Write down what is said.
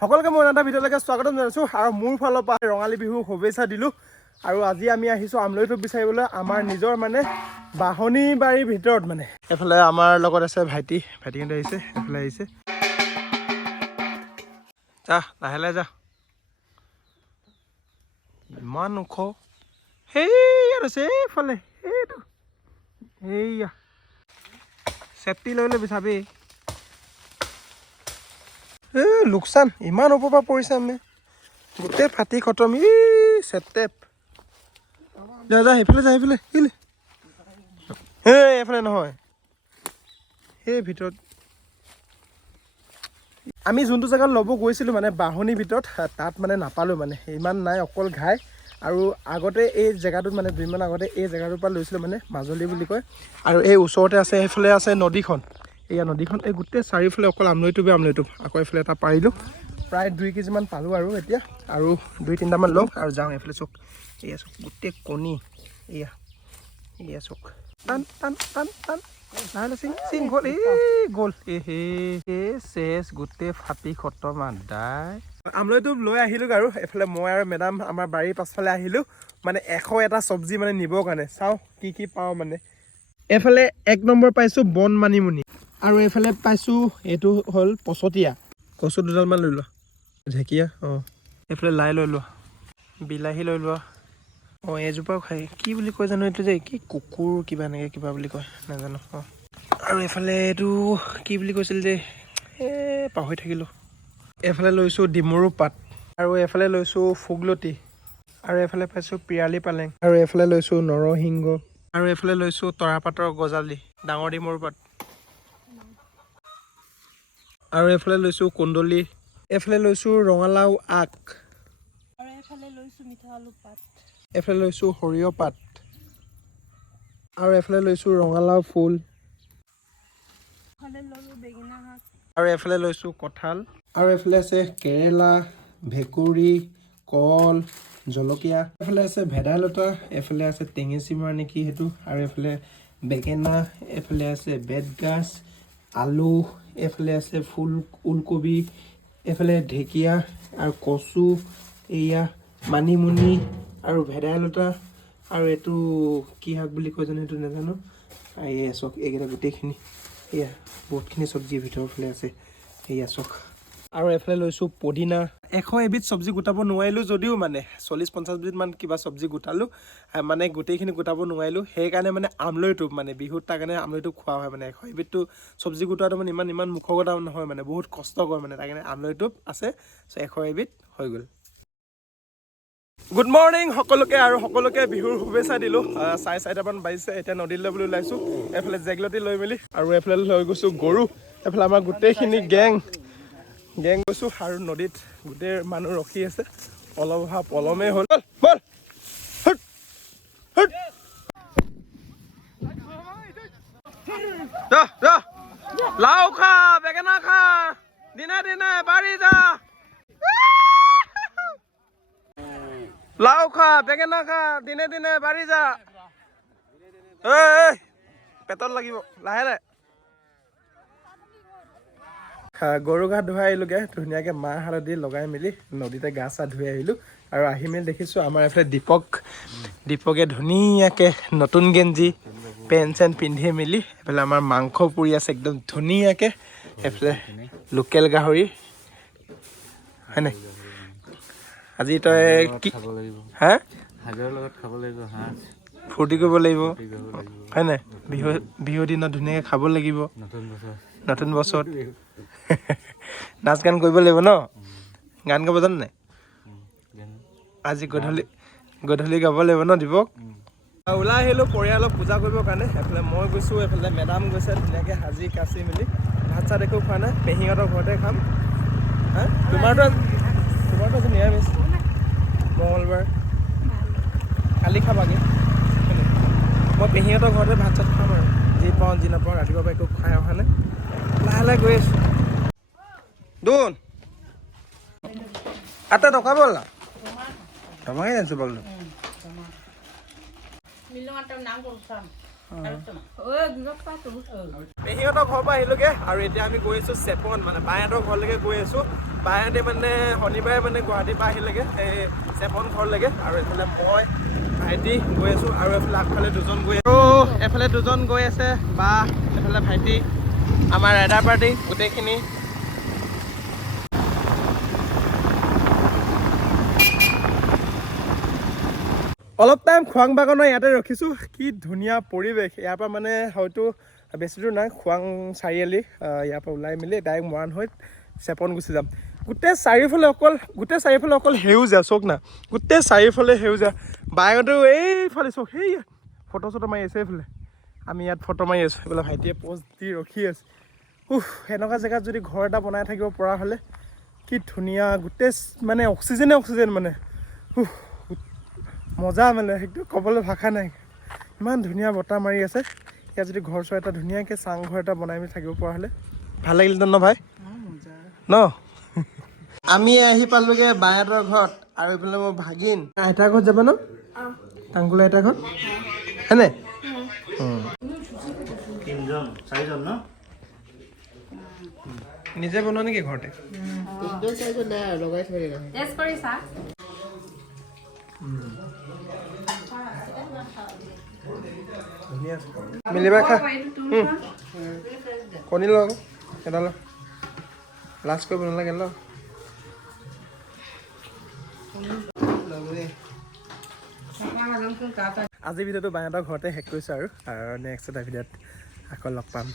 সকলোকে মই এটা ভিডিঅ'লৈকে স্বাগতম জনাইছোঁ আৰু মোৰ ফালৰ পৰা ৰঙালী বিহু শুভেচ্ছা দিলোঁ। আৰু আজি আমি আহিছোঁ আমলৈটোপ বিচাৰিবলৈ আমাৰ নিজৰ মানে বাহনী বাৰীৰ ভিতৰত মানে এফালে আমাৰ লগত আছে ভাইটিহঁতে আহিছে, এফালে আহিছে। যা লাহে লাহে যা, ইমান ওখ সেইয়াত আছে এইফালে, সেইটো সেইয়া চেফটি লৈ ল'বি চাবি। লোকচান ইমান ওপৰৰ পৰা পৰিছে, আমি গোটেই ফাটি খতম। চেটেপ যা যা সেইফালে যা, সেইফালে কেলে এইফালে নহয়, সেই ভিতৰত আমি যোনটো জেগাত ল'ব গৈছিলোঁ মানে বাহনীৰ ভিতৰত, তাত মানে নাপালোঁ, মানে ইমান নাই, অকল ঘাই। আৰু আগতে এই জেগাটোত মানে দুদিনমান আগতে এই জেগাটোৰ পৰা লৈছিলোঁ, মানে মাজুলী বুলি কয়। আৰু এই ওচৰতে আছে, সেইফালে আছে নদীখন, এয়া নদীখন, এই গোটেই চাৰিওফালে অকল আমলৈটোপে আমলৈটোপ। আকৌ এইফালে এটা পাৰিলোঁ, প্ৰায় 2 কেজিমান পালোঁ আৰু এতিয়া, আৰু 2-3টামান লওঁ আৰু যাওঁ। এইফালে চক, এয়া চক, গোটেই কণী, এয়া চক, টান টান টান টান লাহে চিং গ'ল, গ'ল চেচ গোটেই ফাটি খতম আদায়। আমলৈটোপ লৈ আহিলোঁ আৰু এইফালে মই আৰু মেডাম আমাৰ বাৰীৰ পাছফালে আহিলোঁ, মানে 101টা চব্জি মানে নিবৰ কাৰণে। চাওঁ কি পাওঁ মানে। এইফালে 1 নম্বৰ পাইছোঁ বন মানিমুনি, আৰু এইফালে পাইছোঁ এইটো হ'ল পচতীয়া কচু, 2ডালমান লৈ লোৱা, ঢেকীয়া, এইফালে লাই লৈ লোৱা, বিলাহী লৈ লোৱা, এজোপাও খাই কি বুলি কয় জানো, এইটো যে কি কুকুৰ কিবা এনেকৈ কিবা বুলি কয় নাজানো। আৰু এইফালে এইটো কি বুলি কৈছিল যে, পাহৰি থাকিলোঁ। এইফালে লৈছোঁ ডিমৰু পাত, আৰু এইফালে লৈছোঁ ফুগলতি, আৰু এইফালে পাইছোঁ পিৰালি পালেং, আৰু এইফালে লৈছোঁ নৰসিংহ, আৰু এইফালে লৈছোঁ তৰাপাতৰ গজালি, ডাঙৰ ডিমৰু পাত, আৰু এইফালে লৈছোঁ কুন্দলি, এইফালে লৈছোঁ ৰঙালাও আগ, আৰু এইফালে লৈছোঁ মিঠা আলু পাত, এইফালে লৈছোঁ সৰিয়হ পাত, আৰু এইফালে লৈছোঁ ৰঙালাও ফুল, এইফালে লৈছোঁ বেঙেনা শাক, আৰু এইফালে লৈছোঁ কঁঠাল, আৰু এইফালে আছে কেৰেলা, ভেকুৰী, কল, জলকীয়া, এইফালে আছে ভেদাইলতা, এইফালে আছে টেঙেচিমৰা নেকি সেইটো, আৰু এইফালে বেঙেনা, এইফালে আছে বেতগাজ, আলু, এইফালে আছে ওলকবি, এইফালে ঢেকীয়া আৰু কচু, এয়া মানিমুনি আৰু ভেদাইলতা, আৰু এইটো কি শাক বুলি কয় জানো, সেইটো নাজানো। এয়া চক, এইকেইটা গোটেইখিনি, এয়া বহুতখিনি চব্জিৰ ভিতৰৰ ফালে আছে, এয়া চক। আৰু এইফালে লৈছোঁ পদিনা। 100 এবিধ চব্জি গোটাব নোৱাৰিলোঁ যদিও মানে 40-50 বিধমান কিবা চব্জি গোটালোঁ, মানে গোটেইখিনি গোটাব নোৱাৰিলোঁ। সেইকাৰণে মানে আমলৈটোপ, মানে বিহুত তাৰ কাৰণে আমলৈটোপ খোৱা হয়। মানে 100 এবিধটো চব্জি গোটোৱাটো মানে ইমান মুখগতা নহয়, মানে বহুত কষ্টকৰ, মানে তাৰ কাৰণে আমলৈটোপ আছে। 100 এবিধ হৈ গ'ল। গুড মৰ্ণিং সকলোকে, আৰু সকলোকে বিহুৰ শুভেচ্ছা দিলোঁ। 4:30মান বাজিছে, এতিয়া নদীলৈ যাবলৈ ওলাইছোঁ। এইফালে জেগলতি লৈ মেলি, আৰু এইফালে লৈ গৈছোঁ গৰু। এইফালে আমাৰ গোটেইখিনি গেং গৈছোঁ, আৰু নদীত গোটেই মানুহ ৰখি আছে। পলম অহা পলমেই হ'ল। বল লাও খা, বেঙেনা খা, দিনে দিনে বাঢ়ি যা। লাও খা, বেঙেনা খা, দিনে দিনে বাঢ়ি যা। পেটত লাগিব, লাহে লাহে। গৰু গা ধুৱাই আহিলোঁগৈ, ধুনীয়াকৈ মাহ হালধি লগাই মেলি নদীতে গা চা ধুই আহিলোঁ। আৰু আহি মেলি দেখিছোঁ আমাৰ এইফালে দীপকে ধুনীয়াকৈ নতুন গেঞ্জি পেণ্ট চেণ্ট পিন্ধি মেলি, এইফালে আমাৰ মাংস পুৰি আছে একদম ধুনীয়াকৈ, এইফালে লোকেল গাহৰি, হয় নাই? আজি তই কি হা খাব লাগিব, ফূৰ্তি কৰিব লাগিব, হয় নাই? বিহুৰ দিনত ধুনীয়াকৈ খাব লাগিব, নতুন বছৰত নাচ গান কৰিব লাগিব ন? গান গাব জানো নাই? আজি গধূলি গাব লাগিব ন দীপক? ওলাই আহিলোঁ পৰিয়ালক পূজা কৰিবৰ কাৰণে। এইফালে মই গৈছোঁ, এইফালে মেডাম গৈছে, ধুনীয়াকৈ সাজি কাচি মেলি। ভাত চাত একো খোৱা নাই, পেহীহঁতৰ ঘৰতে খাম। তোমাৰতো আজি নিৰামিষ, মঙলবাৰ, কালি খাবাগে। মই পেহীহঁতৰ ঘৰতে ভাত চাত খাম, আৰু যি পাওঁ যি নাপাওঁ, ৰাতিপুৱাৰ পৰা একো খাই অহা নাই, লাহে লাহে গৈ আছোঁ। দুন আটা টকা বললা তোমাকে জানছো বললো। পেহীহঁতৰ ঘৰৰ পৰা আহিলোগে আৰু এতিয়া আমি গৈ আছো চেপন মানে বাহঁতৰ ঘৰলৈকে গৈ আছো। বাহঁতে মানে শনিবাৰে মানে গুৱাহাটীৰ পৰা আহিলেগে এই চেপন ঘৰলৈকে আৰু এইফালে মই ভাইটি গৈ আছো আৰু এইফালে আগফালে দুজন গৈ আছো। এফালে দুজন গৈ আছে বা এফালে ভাইটি আমাৰ ৰাইডাৰ পাৰ্টি গোটেইখিনি। অলপ টাইম খোৱাং বাগানৰ ইয়াতে ৰখিছোঁ। কি ধুনীয়া পৰিৱেশ। ইয়াৰ পৰা মানে হয়তো বেছি দূৰ নাই, খোৱাং চাৰিআলি ইয়াৰ পৰা ওলাই মেলি ডাইৰেক্ট মৰাণ হৈ চেপন গুচি যাম। গোটেই চাৰিওফালে অকল সেউজীয়া, চওক না গোটেই চাৰিওফালে সেউজীয়া। বাইকতেও এইফালে চওক, সেই ফটো চটো মাৰি আছে এইফালে, আমি ইয়াত ফটো মাৰি আছোঁ। এইফালে ভাইটিয়ে প'জ দি ৰখি আছে। সেনেকুৱা জেগাত যদি ঘৰ এটা বনাই থাকিব পৰা হ'লে কি ধুনীয়া, গোটেই মানে অক্সিজেন মানে মজা মানে, সেইটো ক'বলৈ ভাষা নাই। ইমান ধুনীয়া বতাহ মাৰি আছে। ইয়াত যদি ঘৰ চৰ এটা ধুনীয়াকৈ চাংঘৰ এটা বনাই মেলি থাকিব পৰা হ'লে ভাল লাগিলহেঁতেন ন ভাই ন। আমি আহি পালোঁগৈ বাহঁতৰ ঘৰত আৰু এইফালে মোৰ ভাগিন আইতাৰ ঘৰত যাব ন, আংকুল আইতাৰ ঘৰত হয়নে? নিজে বনোৱা নেকি ঘৰতে? মিলিবা খা কণী লওঁ এটা ল, লাজ কৰিব নালাগে ল। আজিৰ ভিডিঅ'টো বাহঁতৰ ঘৰতে শেষ কৰিছোঁ আৰু নেক্সট এটা ভিডিঅ'ত আকৌ লগ পাম।